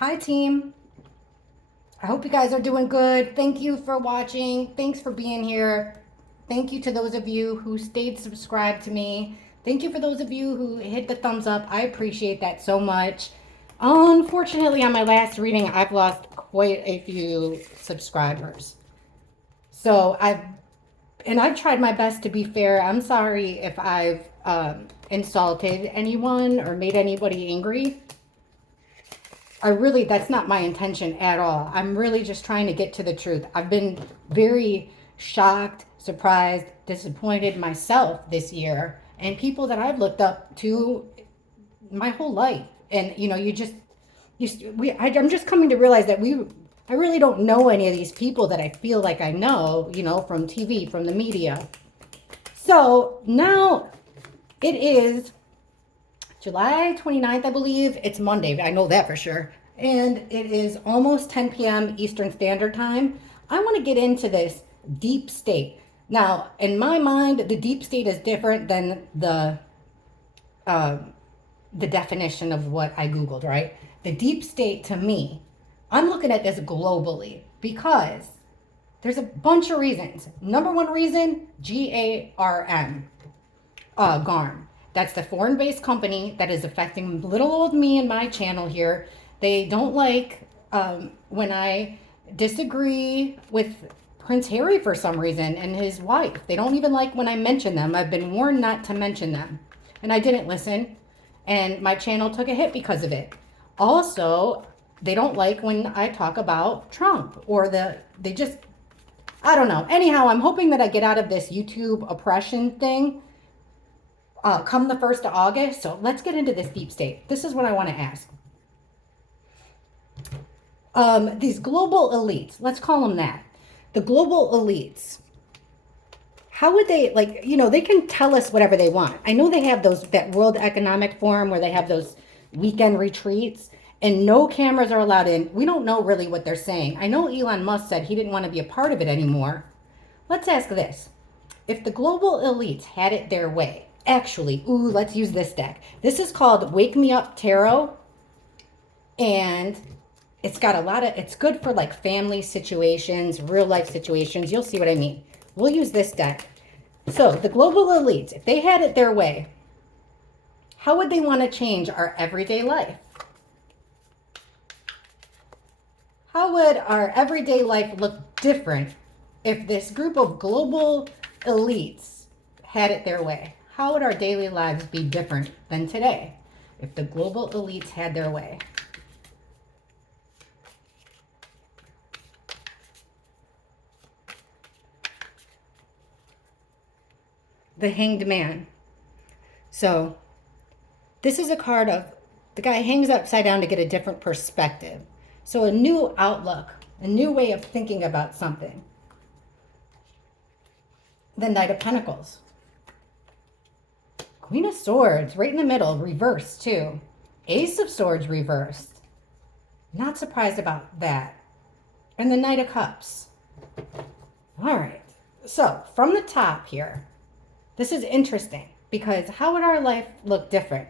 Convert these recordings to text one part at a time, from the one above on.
Hi, team. I hope you guys are doing good. Thank you for watching. Thanks for being here. Thank you to those of you who stayed subscribed to me. Thank you for those of you who hit the thumbs up. I appreciate that so much. Unfortunately, on my last reading, I've lost quite a few subscribers. So I've tried my best to be fair. I'm sorry if I've insulted anyone or made anybody angry. That's not my intention at all. I'm really just trying to get to the truth. I've been very shocked, surprised, disappointed myself this year, and people that I've looked up to my whole life. And I'm just coming to realize that I really don't know any of these people that I feel like I know, from TV, from the media. So now it is July 29th, I believe. It's Monday. I know that for sure. And it is almost 10 p.m. Eastern Standard Time. I want to get into this deep state. Now, in my mind, the deep state is different than the definition of what I Googled, right? The deep state to me, I'm looking at this globally because there's a bunch of reasons. Number one reason, GARM, GARM. That's the foreign-based company that is affecting little old me and my channel here. They don't like when I disagree with Prince Harry for some reason and his wife. They don't even like when I mention them. I've been warned not to mention them. And I didn't listen. And my channel took a hit because of it. Also, they don't like when I talk about Trump or I don't know. Anyhow, I'm hoping that I get out of this YouTube oppression thing come the 1st of August. So let's get into this deep state. This is what I want to ask. These global elites, let's call them that. The global elites, how would they, they can tell us whatever they want. I know they have that World Economic Forum where they have those weekend retreats and no cameras are allowed in. We don't know really what they're saying. I know Elon Musk said he didn't want to be a part of it anymore. Let's ask this. If the global elites had it their way, actually, let's use this deck. This is called Wake Me Up Tarot. And it's got it's good for like family situations, real life situations. You'll see what I mean. We'll use this deck. So the global elites, if they had it their way, how would they want to change our everyday life? How would our everyday life look different if this group of global elites had it their way? How would our daily lives be different than today if the global elites had their way? The Hanged Man. So this is a card of the guy hangs upside down to get a different perspective. So a new outlook, a new way of thinking about something. The Knight of Pentacles. Queen of Swords right in the middle, reversed too. Ace of Swords reversed. Not surprised about that. And the Knight of Cups. All right. So from the top here, this is interesting because how would our life look different?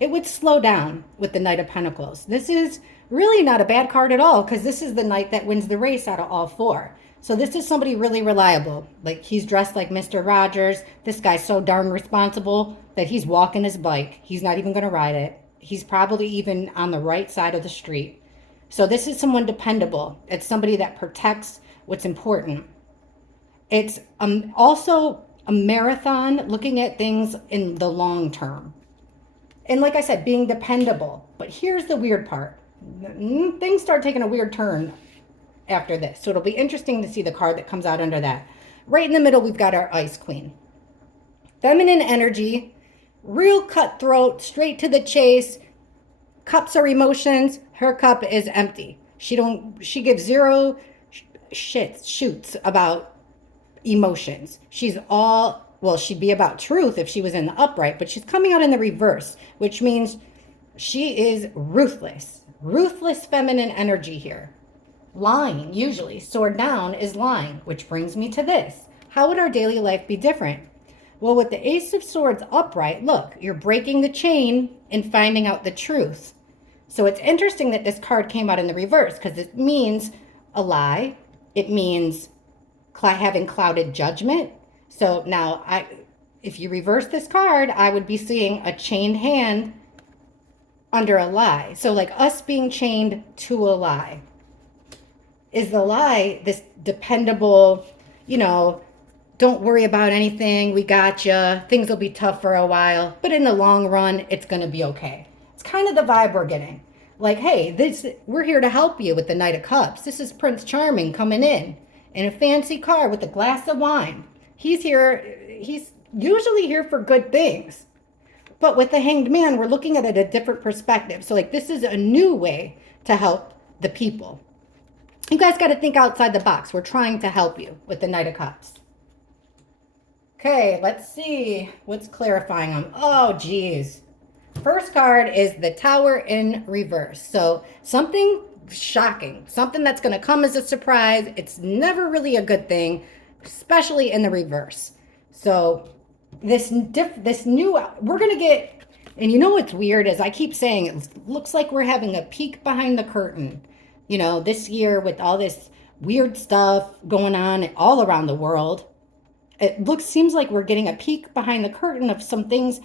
It would slow down with the Knight of Pentacles. This is really not a bad card at all because this is the knight that wins the race out of all four. So this is somebody really reliable. Like he's dressed like Mr. Rogers. This guy's so darn responsible that he's walking his bike. He's not even going to ride it. He's probably even on the right side of the street. So this is someone dependable. It's somebody that protects what's important. It's also a marathon, looking at things in the long term. And like I said, being dependable. But here's the weird part. Things start taking a weird turn after this. So it'll be interesting to see the card that comes out under that. Right in the middle, we've got our Ice Queen. Feminine energy, real cutthroat, straight to the chase. Cups are emotions. Her cup is empty. She gives zero shoots about emotions. She'd be about truth if she was in the upright, but she's coming out in the reverse, which means she is ruthless. Ruthless feminine energy here. Lying, usually. Sword down is lying, which brings me to this. How would our daily life be different? Well, with the Ace of Swords upright, look, you're breaking the chain and finding out the truth. So it's interesting that this card came out in the reverse because it means a lie. It means having clouded judgment. So now if you reverse this card, I would be seeing a chained hand under a lie. So like us being chained to a lie. Is the lie this dependable, don't worry about anything, we got you, things will be tough for a while, but in the long run, it's going to be okay. It's kind of the vibe we're getting. Like, hey, we're here to help you with the Knight of Cups. This is Prince Charming coming in a fancy car with a glass of wine. He's usually here for good things. But with the Hanged Man, we're looking at it a different perspective. So like this is a new way to help the people. You guys got to think outside the box. We're trying to help you with the Knight of Cups. Okay, let's see what's clarifying them. Oh, geez. First card is the Tower in reverse. So something shocking, something that's going to come as a surprise. It's never really a good thing, especially in the reverse. So this new, we're going to get, and you know what's weird is I keep saying it looks like we're having a peek behind the curtain. This year with all this weird stuff going on all around the world. It seems like we're getting a peek behind the curtain of some things.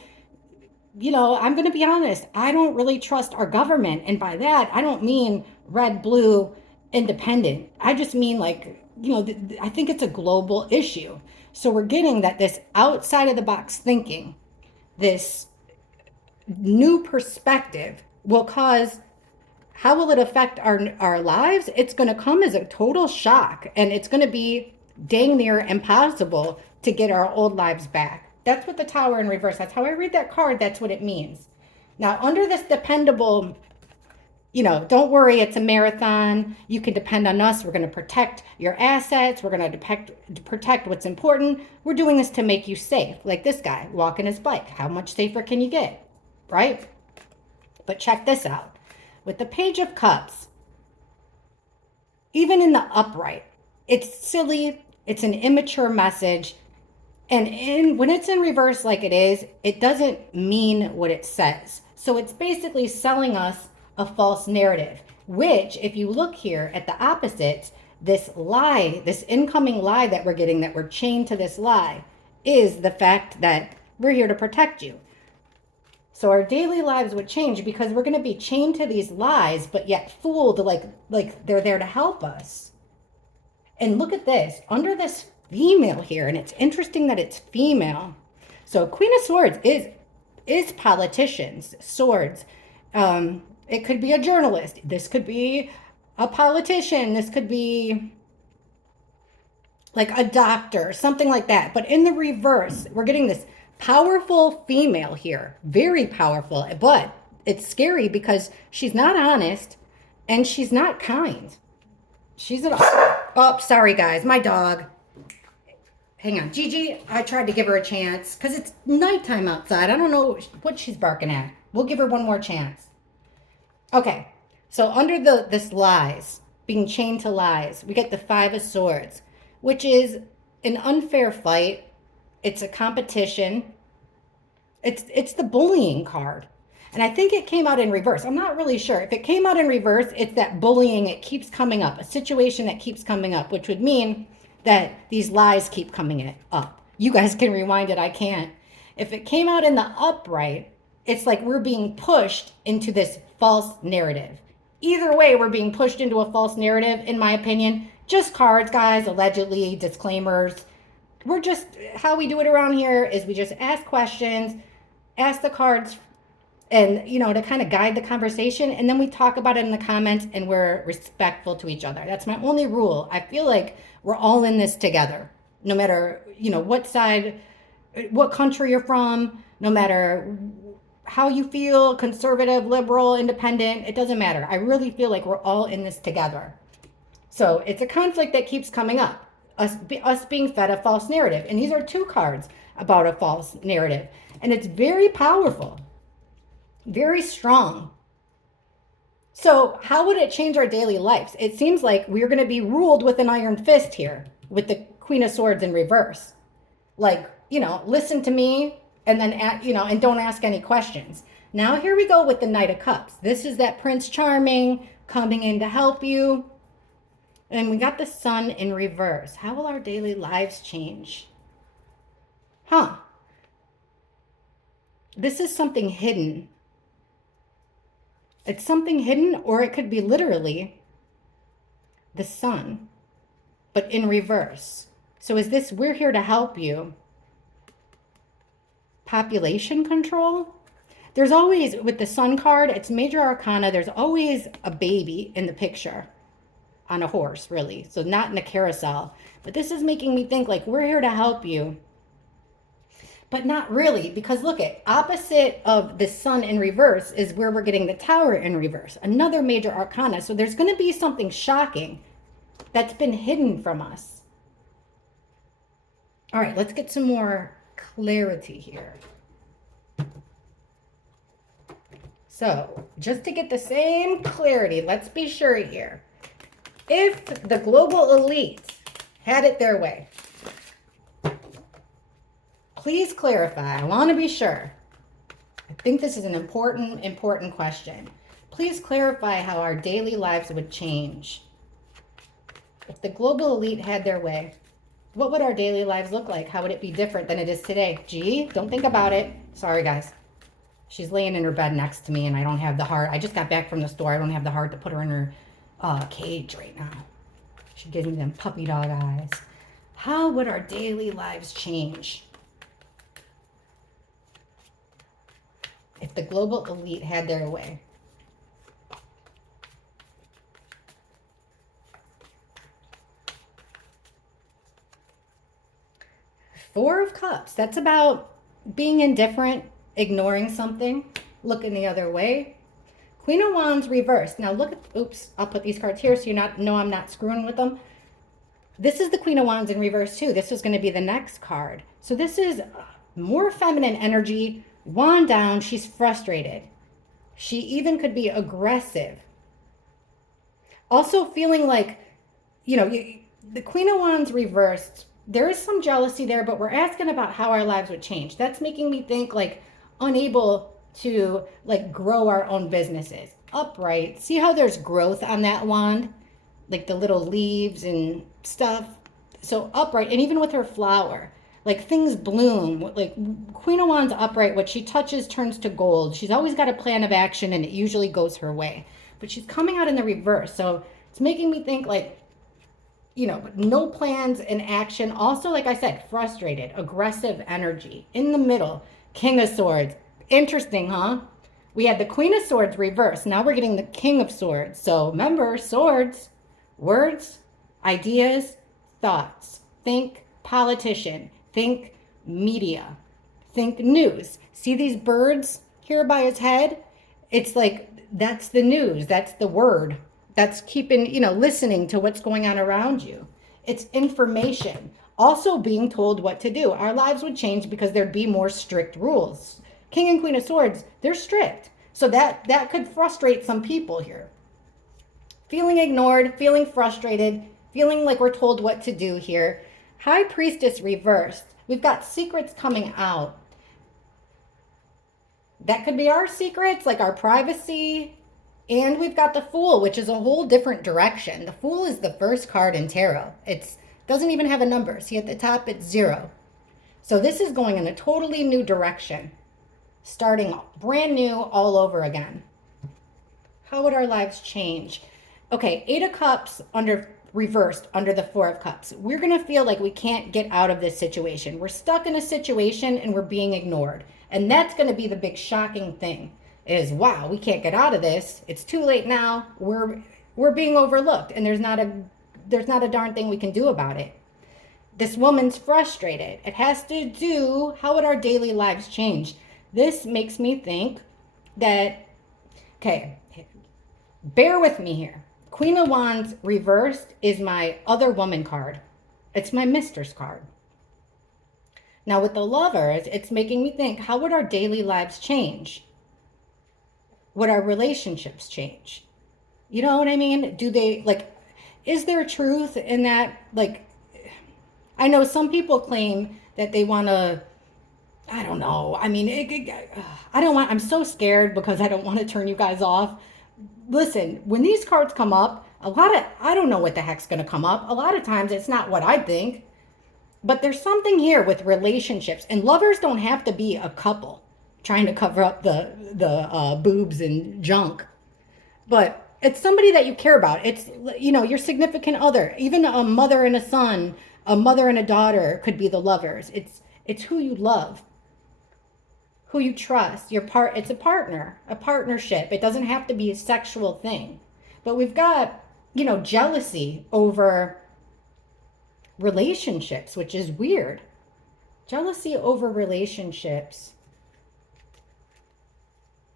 I'm going to be honest. I don't really trust our government. And by that, I don't mean red, blue, independent. I just mean I think it's a global issue. So we're getting that this outside of the box thinking, this new perspective will cause, how will it affect our lives? It's going to come as a total shock, and it's going to be dang near impossible to get our old lives back. That's what the Tower in reverse, that's how I read that card. That's what it means. Now, under this dependable, don't worry, it's a marathon. You can depend on us. We're going to protect your assets. We're going to protect what's important. We're doing this to make you safe. Like this guy walking his bike. How much safer can you get? Right? But check this out. With the Page of Cups, even in the upright, it's silly. It's an immature message. And when it's in reverse like it is, it doesn't mean what it says. So it's basically selling us a false narrative, which if you look here at the opposites, this lie, this incoming lie that we're getting, that we're chained to this lie, is the fact that we're here to protect you. So our daily lives would change because we're going to be chained to these lies, but yet fooled like they're there to help us. And look at this, under this female here, and it's interesting that it's female. So Queen of Swords is politicians, swords. It could be a journalist. This could be a politician. This could be like a doctor, something like that. But in the reverse, we're getting this powerful female here, very powerful, but it's scary because she's not honest and she's not kind. Oh, sorry guys, my dog. Hang on, Gigi, I tried to give her a chance because it's nighttime outside. I don't know what she's barking at. We'll give her one more chance. Okay, so under this lies, being chained to lies, we get the Five of Swords, which is an unfair fight. It's a competition. It's the bullying card. And I think it came out in reverse. I'm not really sure. If it came out in reverse, it's that bullying, it keeps coming up, a situation that keeps coming up, which would mean that these lies keep coming up. You guys can rewind it, I can't. If it came out in the upright, it's like we're being pushed into this false narrative. Either way, we're being pushed into a false narrative, in my opinion. Just cards, guys, allegedly, disclaimers. We're just, how we do it around here is we just ask questions, ask the cards, and, to kind of guide the conversation. And then we talk about it in the comments and we're respectful to each other. That's my only rule. I feel like we're all in this together, no matter, what side, what country you're from, no matter how you feel, conservative, liberal, independent, it doesn't matter. I really feel like we're all in this together. So it's a conflict that keeps coming up, us being fed a false narrative. And these are two cards about a false narrative. And it's very powerful, very strong. So how would it change our daily lives? It seems like we're going to be ruled with an iron fist here with the Queen of Swords in reverse. Like, listen to me and then, and don't ask any questions. Now here we go with the Knight of Cups. This is that Prince Charming coming in to help you. And we got the Sun in reverse. How will our daily lives change? Huh. This is something hidden. It's something hidden, or it could be literally the Sun, but in reverse. So is this, we're here to help you. Population control? There's always, with the Sun card, it's major arcana, there's always a baby in the picture. On a horse, really. So not in a carousel. But this is making me think like, we're here to help you. But not really, because look at, opposite of the Sun in reverse is where we're getting the Tower in reverse. Another major arcana. So there's going to be something shocking that's been hidden from us. All right, let's get some more clarity here. So just to get the same clarity, let's be sure here. If the global elite had it their way, please clarify. I want to be sure. I think this is an important question. Please clarify how our daily lives would change. If the global elite had their way, what would our daily lives look like? How would it be different than it is today? Gee, don't think about it. Sorry, guys. She's laying in her bed next to me, and I don't have the heart. I just got back from the store. I don't have the heart to put her in her cage right now. She gives me them puppy dog eyes. How would our daily lives change if the global elite had their way? Four of Cups. That's about being indifferent, ignoring something, looking the other way. Queen of Wands reversed. Now look at, oops, I'll put these cards here so you know I'm not screwing with them. This is the Queen of Wands in reverse too. This is going to be the next card. So this is more feminine energy. Wand down, she's frustrated. She even could be aggressive. Also feeling like, the Queen of Wands reversed, there is some jealousy there, but we're asking about how our lives would change. That's making me think like unable to like grow our own businesses. Upright, see how there's growth on that wand, like the little leaves and stuff. So upright, and even with her flower, like things bloom. Like Queen of Wands upright, what she touches turns to gold. She's always got a plan of action, and it usually goes her way, but she's coming out in the reverse. So it's making me think like, no plans in action. Also, like I said, frustrated, aggressive energy. In the middle, King of Swords. Interesting, huh? We had the Queen of Swords reversed. Now we're getting the King of Swords. So remember, swords, words, ideas, thoughts. Think politician. Think media. Think news. See these birds here by his head? It's like, that's the news. That's the word. That's keeping, listening to what's going on around you. It's information. Also being told what to do. Our lives would change because there'd be more strict rules. King and Queen of Swords, they're strict. So that could frustrate some people here. Feeling ignored, feeling frustrated, feeling like we're told what to do here. High Priestess reversed. We've got secrets coming out. That could be our secrets, like our privacy. And we've got the Fool, which is a whole different direction. The Fool is the first card in tarot. It doesn't even have a number. See at the top, it's 0. So this is going in a totally new direction. Starting brand new all over again. How would our lives change? Okay, 8 of Cups reversed under the 4 of Cups. We're going to feel like we can't get out of this situation. We're stuck in a situation and we're being ignored. And that's going to be the big shocking thing. Is wow, we can't get out of this. It's too late now. We're being overlooked, and there's not a darn thing we can do about it. This woman's frustrated. It has to do, how would our daily lives change? This makes me think that, okay, bear with me here. Queen of Wands reversed is my other woman card. It's my mistress card. Now with the Lovers, it's making me think, how would our daily lives change? Would our relationships change? You know what I mean? Do they, like, is there truth in that? Like, I know some people claim that they want to I don't know. I mean, I don't want, I'm so scared because I don't want to turn you guys off. Listen, when these cards come up, I don't know what the heck's going to come up. A lot of times it's not what I think, but there's something here with relationships, and lovers don't have to be a couple trying to cover up the boobs and junk, but it's somebody that you care about. It's, your significant other, even a mother and a son, a mother and a daughter could be the lovers. It's who you love, who you trust. It's a partner, a partnership. It doesn't have to be a sexual thing. But we've got, jealousy over relationships, which is weird. Jealousy over relationships.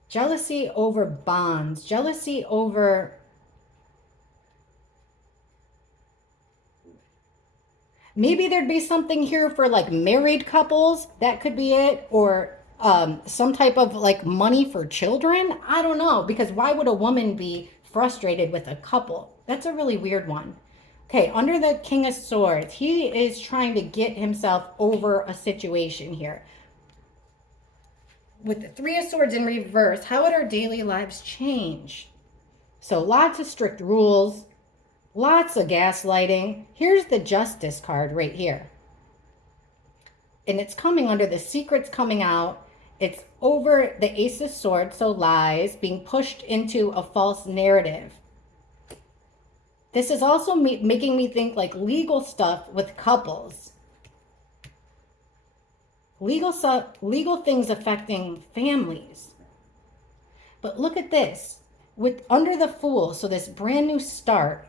Jealousy over bonds. Jealousy over, maybe there'd be something here for like married couples. That could be it. Or some type of like money for children. I don't know. Because why would a woman be frustrated with a couple? That's a really weird one. Okay, under the King of Swords, he is trying to get himself over a situation here. With the Three of Swords in reverse, how would our daily lives change? So lots of strict rules, lots of gaslighting. Here's the Justice card right here. And it's coming under the secrets coming out. It's over the Ace of Swords, so lies, being pushed into a false narrative. This is also making me think like legal stuff with couples. Legal things affecting families. But look at this. With under the Fool, so this brand new start,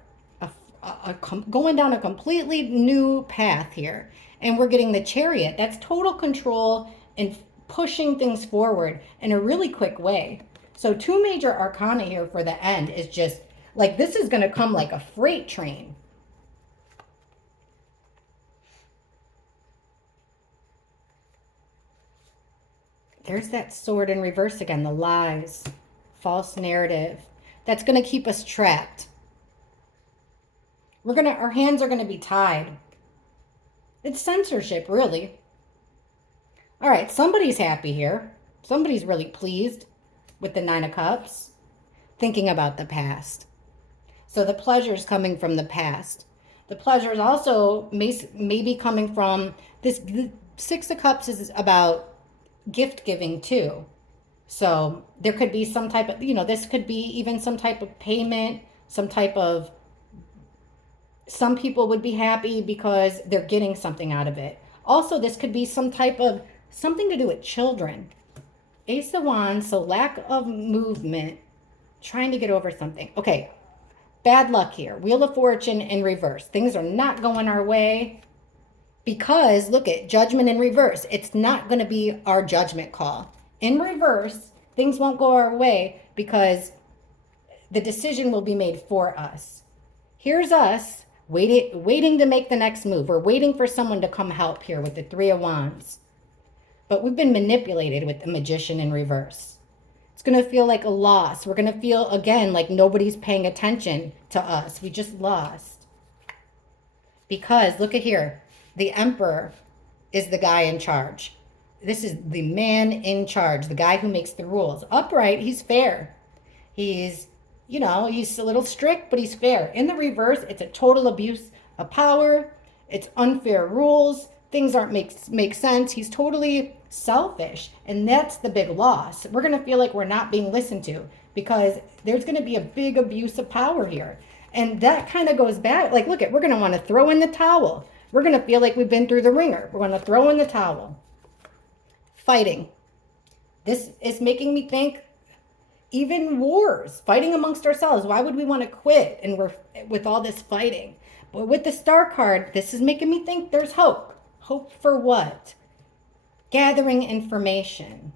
going down a completely new path here. And we're getting the Chariot. That's total control and pushing things forward in a really quick way. So two major arcana here for the end is just like, this is going to come like a freight train. There's that sword in reverse again, the lies, false narrative. That's going to keep us trapped. Our hands are going to be tied. It's censorship, really. All right, somebody's happy here. Somebody's really pleased with the Nine of Cups, thinking about the past. So the pleasure is coming from the past. The pleasure is also maybe coming from this. The Six of Cups is about gift giving too. So there could be some type of, this could be even some type of payment, some people would be happy because they're getting something out of it. Also, this could be some type of something to do with children. Ace of Wands, so lack of movement, trying to get over something. Okay, bad luck here. Wheel of Fortune in reverse. Things are not going our way because, look at Judgment in reverse. It's not going to be our judgment call. In reverse, things won't go our way because the decision will be made for us. Here's us waiting to make the next move. We're waiting for someone to come help here with the Three of Wands. But we've been manipulated with the Magician in reverse. It's going to feel like a loss. We're going to feel, again, like nobody's paying attention to us. We just lost. Because, look at here. The Emperor is the guy in charge. This is the man in charge, the guy who makes the rules. Upright, he's fair. He's a little strict, but he's fair. In the reverse, it's a total abuse of power. It's unfair rules. Things aren't make sense. He's totally selfish, and that's the big loss. We're going to feel like we're not being listened to because there's going to be a big abuse of power here. And that kind of goes back. Like, look, we're going to want to throw in the towel. We're going to feel like we've been through the ringer. We're going to throw in the towel. Fighting. This is making me think even wars, fighting amongst ourselves. Why would we want to quit? And we're with all this fighting. But with the Star card, this is making me think there's hope. Hope for what? Gathering information.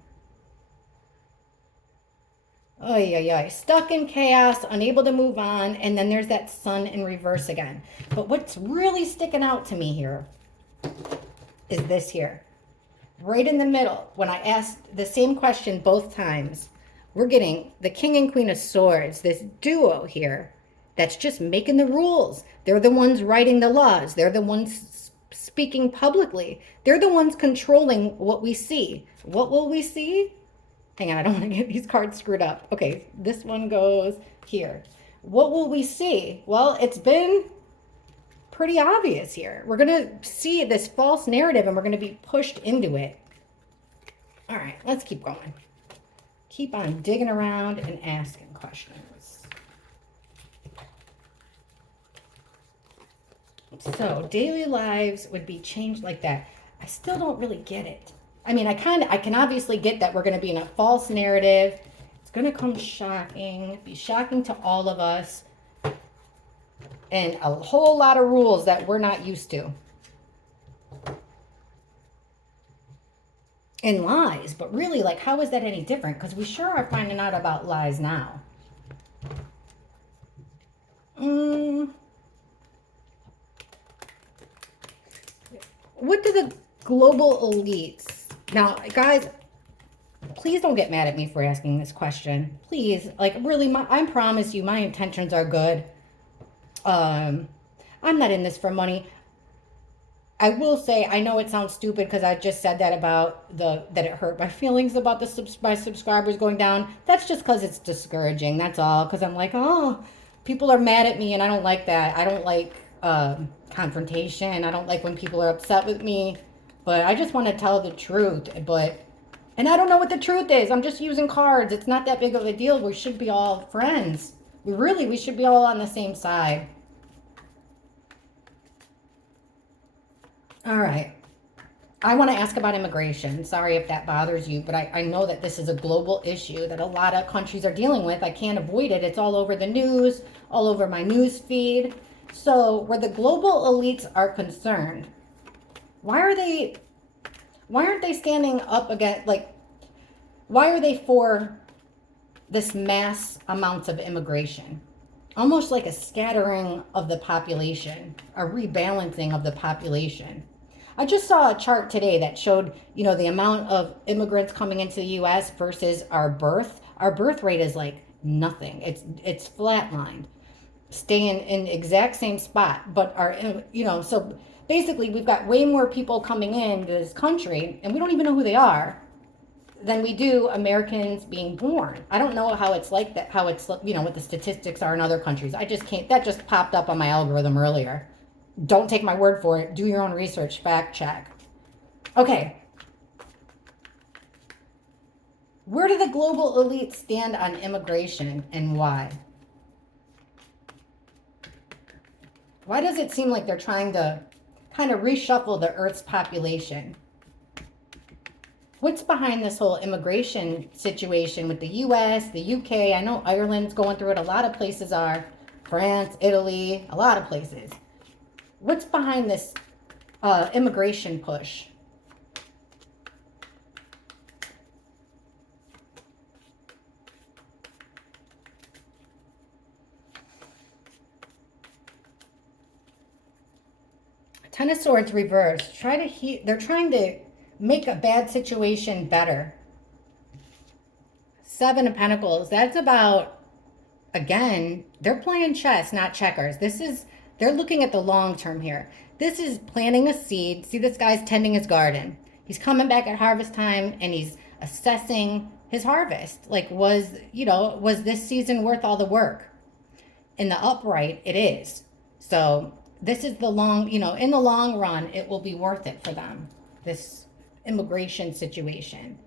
Stuck in chaos, unable to move on, and then there's that Sun in reverse again. But what's really sticking out to me here is this here. Right in the middle, when I asked the same question both times, we're getting the King and Queen of Swords, this duo here that's just making the rules. They're the ones writing the laws. They're the ones speaking publicly. They're the ones controlling what we see. What will we see? Hang on, I don't want to get these cards screwed up. Okay, this one goes here. What will we see? Well, it's been pretty obvious here. We're going to see this false narrative and we're going to be pushed into it. All right, let's keep going. Keep on digging around and asking questions. So daily lives would be changed like that. I still don't really get it. I mean, I can obviously get that we're going to be in a false narrative. It's going to come shocking, be shocking to all of us. And a whole lot of rules that we're not used to. And lies, but really, like, how is that any different? Because we sure are finding out about lies now. What do the global elites... Now, guys, please don't get mad at me for asking this question. Please, like, really, I promise you, my intentions are good. I'm not in this for money. I will say, I know it sounds stupid because I just said that about that it hurt my feelings about my subscribers going down. That's just because it's discouraging. That's all. Because I'm like, oh, people are mad at me and I don't like that. I don't like confrontation. I don't like when people are upset with me. But I just want to tell the truth. And I don't know what the truth is. I'm just using cards. It's not that big of a deal. We should be all friends. We should be all on the same side. All right. I want to ask about immigration. Sorry if that bothers you, but I know that this is a global issue that a lot of countries are dealing with. I can't avoid it. It's all over the news, all over my news feed. So where the global elites are concerned, why aren't they standing up against, like, why are they for this mass amounts of immigration? Almost like a scattering of the population, a rebalancing of the population. I just saw a chart today that showed, the amount of immigrants coming into the U.S. versus our birth. Our birth rate is like nothing. It's flatlined, staying in the exact same spot. But so basically we've got way more people coming into this country, and we don't even know who they are, than we do Americans being born. I don't know how it's like that, how it's, what the statistics are in other countries. I just can't, that just popped up on my algorithm earlier. Don't take my word for it. Do your own research, fact check. Okay. Where do the global elites stand on immigration and why? Why does it seem like they're trying to kind of reshuffle the Earth's population? What's behind this whole immigration situation with the US, the UK? I know Ireland's going through it. A lot of places are. France, Italy, a lot of places. What's behind this immigration push? Ten of Swords reversed. They're trying to make a bad situation better. Seven of Pentacles. That's about, again, they're playing chess, not checkers. They're looking at the long term here. This is planting a seed. See, this guy's tending his garden. He's coming back at harvest time and he's assessing his harvest. Like, was this season worth all the work? In the upright, it is. So this is in the long run, it will be worth it for them. This immigration situation.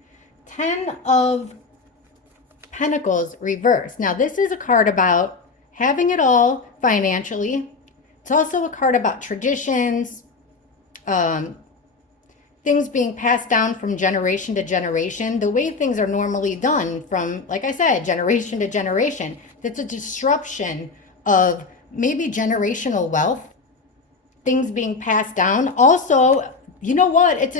10 of Pentacles reversed. Now, this is a card about having it all financially. It's also a card about traditions, things being passed down from generation to generation, the way things are normally done from, like I said, generation to generation. That's a disruption of maybe generational wealth, things being passed down. Also, you know what? It's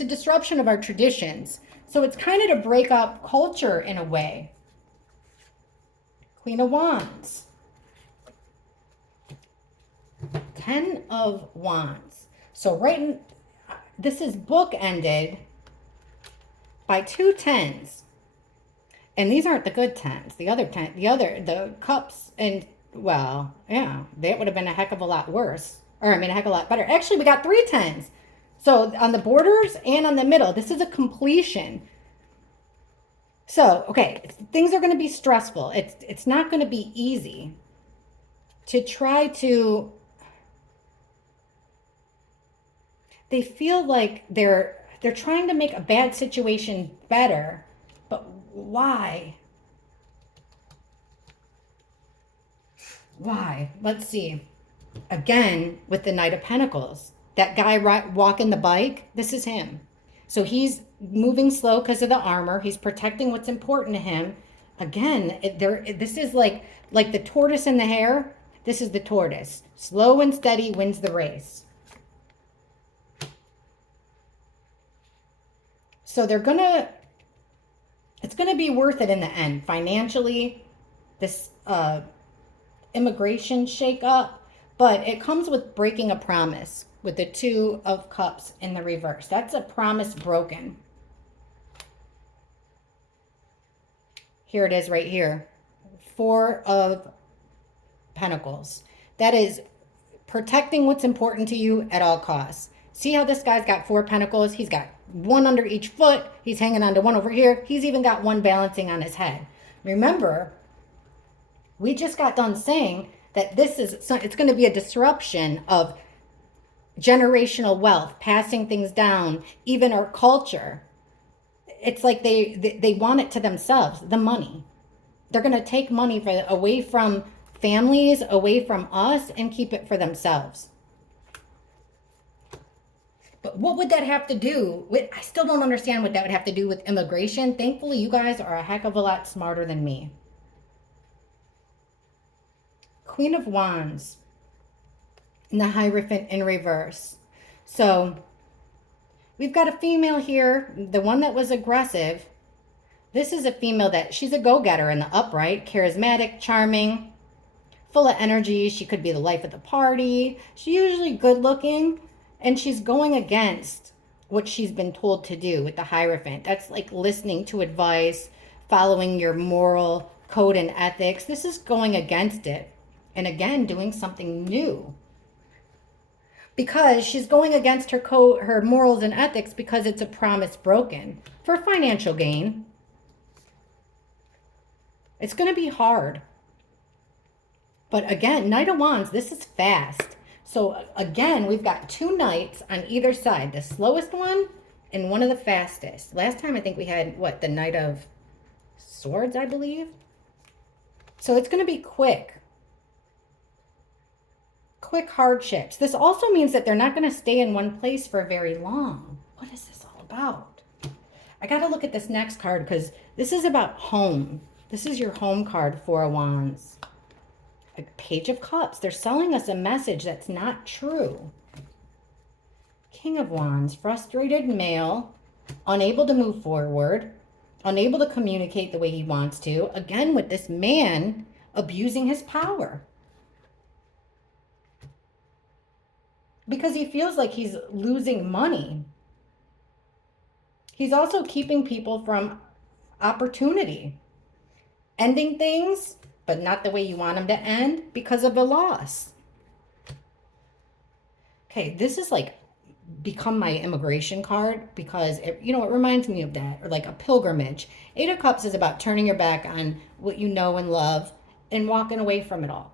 a disruption of our traditions. So it's kind of to break up culture in a way. Queen of Wands. 10 of Wands. So this is bookended by two tens. And these aren't the good tens. The cups, and well, yeah, that would have been a heck of a lot worse. Or I mean, a heck of a lot better. Actually, we got 3 10s. So on the borders and on the middle, this is a completion. So, okay, things are going to be stressful. It's not going to be easy to try to, they feel like they're trying to make a bad situation better, but why? Why? Let's see. Again, with the Knight of Pentacles, that guy walking the bike, this is him. So he's moving slow because of the armor. He's protecting what's important to him. Again, this is like the tortoise and the hare. This is the tortoise. Slow and steady wins the race. So it's gonna be worth it in the end. Financially, this immigration shakeup, but it comes with breaking a promise with the 2 of Cups in the reverse. That's a promise broken. Here it is right here. 4 of Pentacles. That is protecting what's important to you at all costs. See how this guy's got 4 pentacles? He's got 1 under each foot. He's hanging on to 1 over here. He's even got 1 balancing on his head. Remember, we just got done saying that it's going to be a disruption of generational wealth, passing things down, even our culture. It's like they want it to themselves, the money. They're going to take money away from families, away from us, and keep it for themselves. But what would that have to do with, I still don't understand what that would have to do with immigration. Thankfully, you guys are a heck of a lot smarter than me. Queen of Wands and the Hierophant in reverse. So we've got a female here, the one that was aggressive. This is a female that she's a go-getter in the upright, charismatic, charming, full of energy. She could be the life of the party. She's usually good looking, and she's going against what she's been told to do with the Hierophant. That's like listening to advice, following your moral code and ethics. This is going against it. And again, doing something new. Because she's going against her code, her morals and ethics, because it's a promise broken for financial gain. It's going to be hard. But again, Knight of Wands, this is fast. So again, we've got 2 knights on either side. The slowest one and one of the fastest. Last time I think we had, what, the Knight of Swords, I believe. So it's going to be quick. Quick hardships. This also means that they're not going to stay in one place for very long. What is this all about? I got to look at this next card because this is about home. This is your home card, 4 of Wands. A Page of Cups. They're selling us a message that's not true. King of Wands. Frustrated male. Unable to move forward. Unable to communicate the way he wants to. Again, with this man abusing his power. Because he feels like he's losing money. He's also keeping people from opportunity. Ending things, but not the way you want them to end because of a loss. Okay, this is like become my immigration card because it reminds me of that, or like a pilgrimage. 8 of Cups is about turning your back on what you know and love and walking away from it all.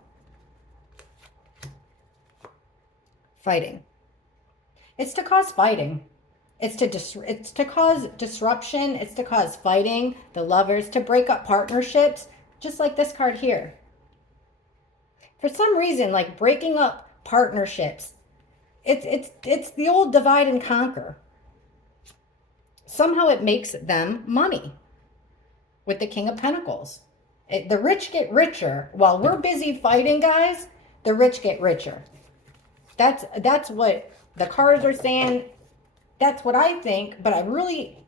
Fighting. It's to cause fighting. It's to cause disruption. It's to cause fighting. The Lovers, to break up partnerships, just like this card here. For some reason, like breaking up partnerships, it's the old divide and conquer. Somehow it makes them money with the King of Pentacles. The rich get richer. While we're busy fighting, guys, the rich get richer. That's what the cards are saying. That's what I think, but I really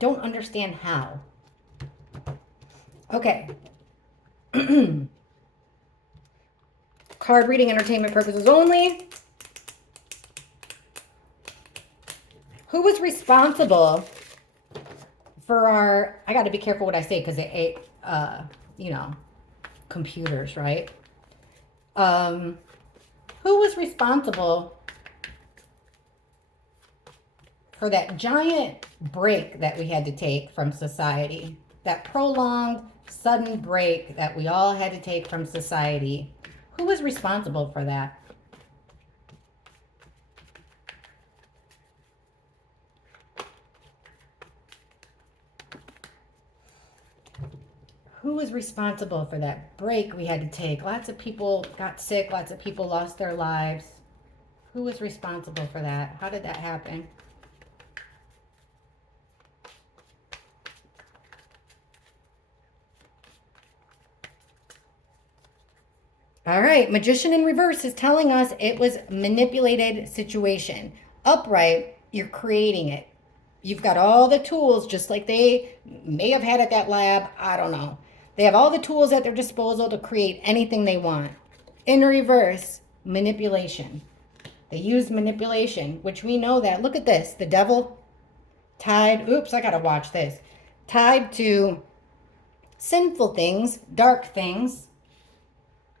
don't understand how. Okay. Card reading, entertainment purposes only. Who was responsible for our, I got to be careful what I say because it ate, computers, right? Who was responsible for that giant break that we had to take from society? That prolonged, sudden break that we all had to take from society. Who was responsible for that? Who was responsible for that break we had to take? Lots of people got sick. Lots of people lost their lives. Who was responsible for that? How did that happen? All right, Magician in reverse is telling us it was manipulated situation. Upright, you're creating it. You've got all the tools, just like they may have had at that lab. I don't know. They have all the tools at their disposal to create anything they want. In reverse, manipulation. They used manipulation, which we know that. Look at this. The devil tied, oops, I got to watch this. Tied to sinful things, dark things.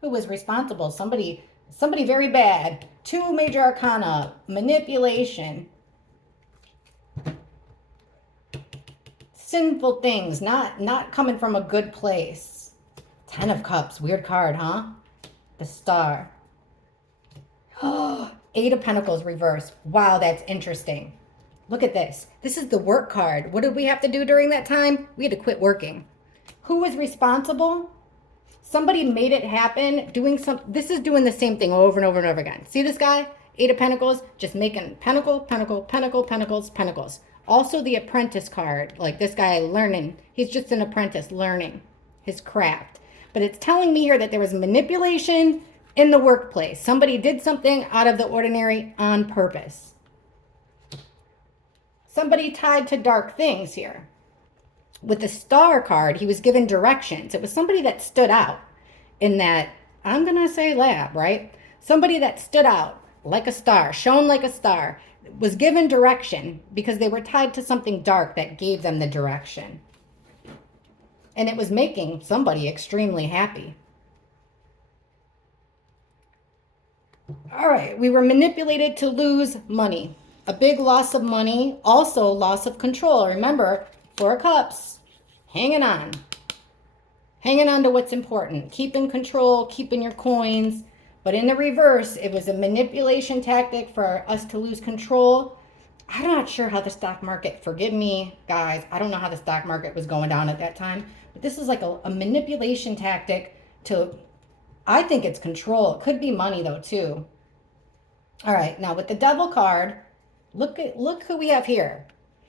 Who was responsible? Somebody very bad. 2 major arcana, manipulation. Sinful things, not coming from a good place. 10 of Cups, weird card, huh? The Star. Oh, 8 of Pentacles reverse. Wow, that's interesting. Look at this. This is the work card. What did we have to do during that time? We had to quit working. Who was responsible? Somebody made it happen, this is doing the same thing over and over and over again. See this guy? 8 of Pentacles, just making pentacle, pentacle, pentacle, pentacles, pentacles. Also the apprentice card, like this guy learning. He's just an apprentice learning his craft. But it's telling me here that there was manipulation in the workplace. Somebody did something out of the ordinary on purpose. Somebody tied to dark things here. With the Star card, he was given directions. It was somebody that stood out in that, I'm going to say lab, right? Somebody that stood out like a star, shone like a star, was given direction because they were tied to something dark that gave them the direction. And it was making somebody extremely happy. All right, we were manipulated to lose money. A big loss of money, also loss of control. Remember, 4 of Cups, hanging on to what's important, keeping control, keeping your coins. But in the reverse, it was a manipulation tactic for us to lose control. I'm not sure how the stock market, forgive me, guys, I don't know how the stock market was going down at that time. But this is like a manipulation tactic to, I think it's control. It could be money though too. All right, now with the Devil card, look who we have here.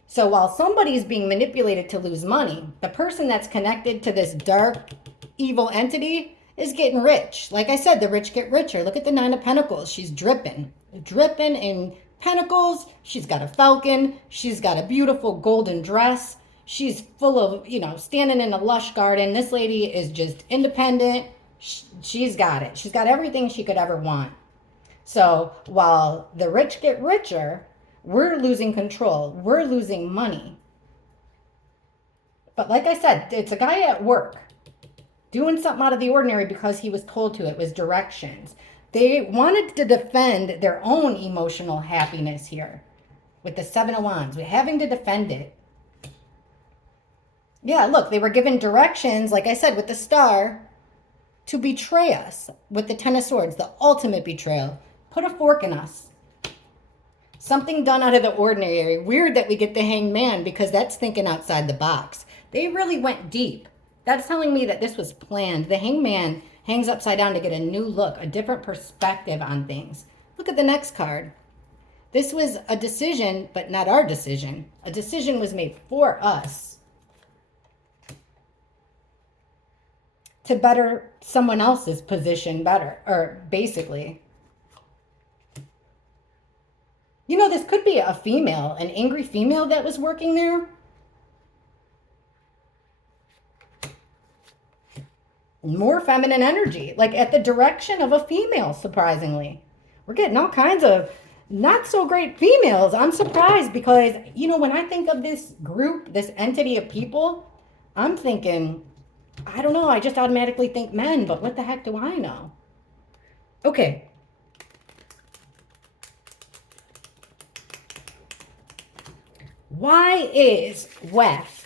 So while somebody's being manipulated to lose money, the person that's connected to this dark, evil entity is getting rich. Like I said, the rich get richer. Look at the 9 of Pentacles. She's dripping in pentacles. She's got a falcon. She's got a beautiful golden dress. She's full of, standing in a lush garden. This lady is just independent. She's got it. She's got everything she could ever want. So while the rich get richer, we're losing control. We're losing money. But like I said, it's a guy at work doing something out of the ordinary because he was told to. It was directions. They wanted to defend their own emotional happiness here with the 7 of Wands. We're having to defend it. Yeah, look, they were given directions, like I said, with the Star, to betray us with the 10 of Swords, the ultimate betrayal. Put a fork in us. Something done out of the ordinary. Weird that we get the Hanged Man because that's thinking outside the box. They really went deep. That's telling me that this was planned. The Hanged Man hangs upside down to get a new look, a different perspective on things. Look at the next card. This was a decision, but not our decision. A decision was made for us to better someone else's position better, or basically. This could be a female, an angry female that was working there. More feminine energy, like at the direction of a female, surprisingly. We're getting all kinds of not so great females. I'm surprised because, when I think of this group, this entity of people, I'm thinking, I don't know, I just automatically think men, but what the heck do I know? Okay. Why is WEF,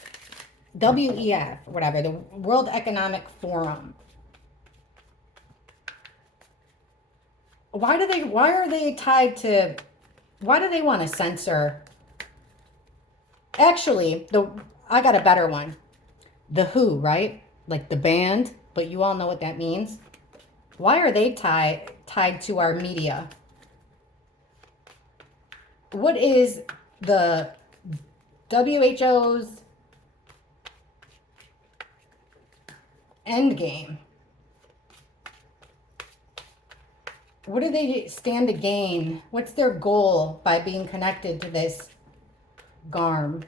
WEF, whatever, the World Economic Forum, why are they tied to, why do they want to censor? Actually, I got a better one. The Who, right? Like the band, but you all know what that means. Why are they tied to our media? What is the WHO's end game? What do they stand to gain? What's their goal by being connected to this GARM?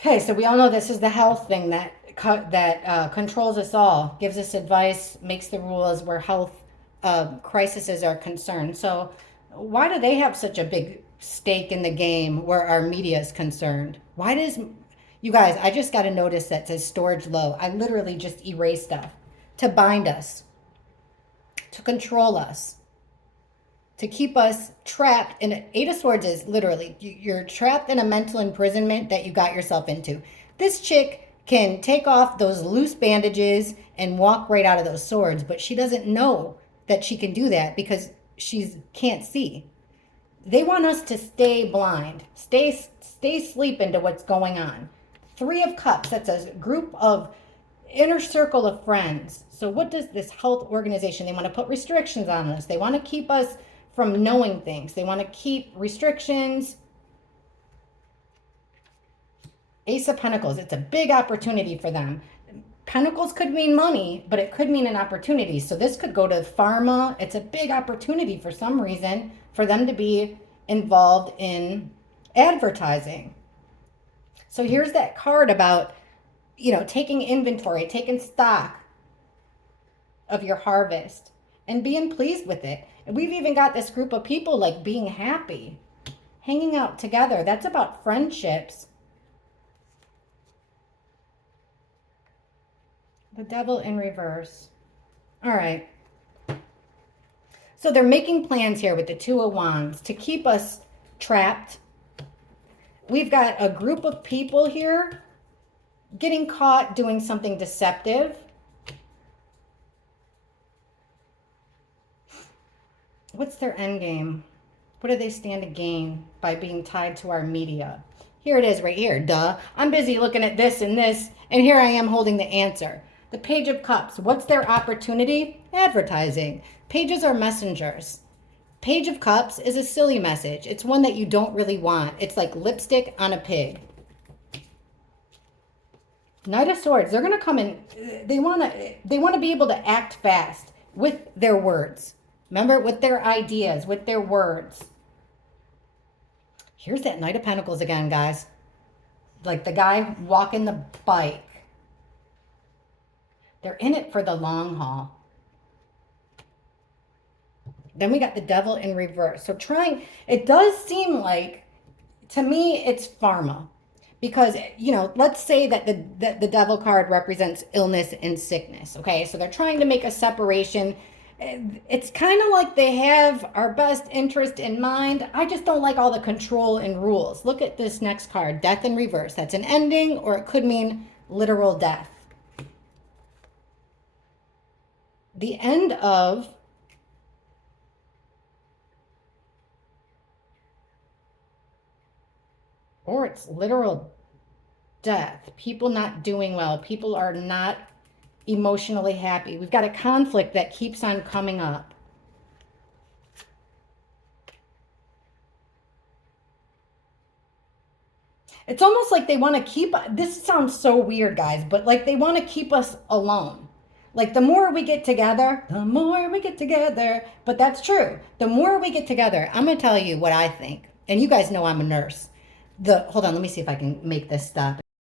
Okay, so we all know this is the health thing that controls us all, gives us advice, makes the rules where health crises are concerned. So why do they have such a big stake in the game where our media is concerned? Why does, you guys, I just got a notice that says storage low. I literally just erased stuff to bind us, to control us, to keep us trapped in Eight of Swords is literally, you're trapped in a mental imprisonment that you got yourself into. This chick can take off those loose bandages and walk right out of those swords, but she doesn't know that she can do that because she can't see. They want us to stay blind, stay asleep into what's going on. Three of Cups, that's a group of inner circle of friends. So what does this health organization, they want to put restrictions on us. They want to keep us from knowing things. They want to keep restrictions. Ace of Pentacles, it's a big opportunity for them. Pentacles could mean money, but it could mean an opportunity. So this could go to pharma. It's a big opportunity for some reason for them to be involved in advertising. So here's that card about, you know, taking inventory, taking stock of your harvest and being pleased with it. And we've even got this group of people like being happy, hanging out together. That's about friendships. The Devil in reverse. All right. So they're making plans here with the Two of Wands to keep us trapped. We've got a group of people here getting caught doing something deceptive. What's their end game? What do they stand to gain by being tied to our media? Here it is right here. Duh. I'm busy looking at this, and here I am holding the answer. The Page of Cups. What's their opportunity? Advertising. Pages are messengers. Page of Cups is a silly message. It's one that you don't really want. It's like lipstick on a pig. Knight of Swords. They're going to come in. They want to be able to act fast with their words. Remember, with their ideas, with their words. Here's that Knight of Pentacles again, guys. Like the guy walking the bike. They're in it for the long haul. Then we got the Devil in reverse. So it does seem like, to me, it's pharma. Because, you know, let's say that the Devil card represents illness and sickness. Okay, so they're trying to make a separation. It's kind of like they have our best interest in mind. I just don't like all the control and rules. Look at this next card, Death in reverse. That's an ending, or it could mean literal death. The end of or it's literal death. People not doing well. People are not emotionally happy. We've got a conflict that keeps on coming up. It's almost like they want to keep, this sounds so weird, guys, but like they want to keep us alone. Like the more we get together, but that's true. The more we get together, I'm going to tell you what I think. And you guys know I'm a nurse. Hold on, let me see if I can make this stop.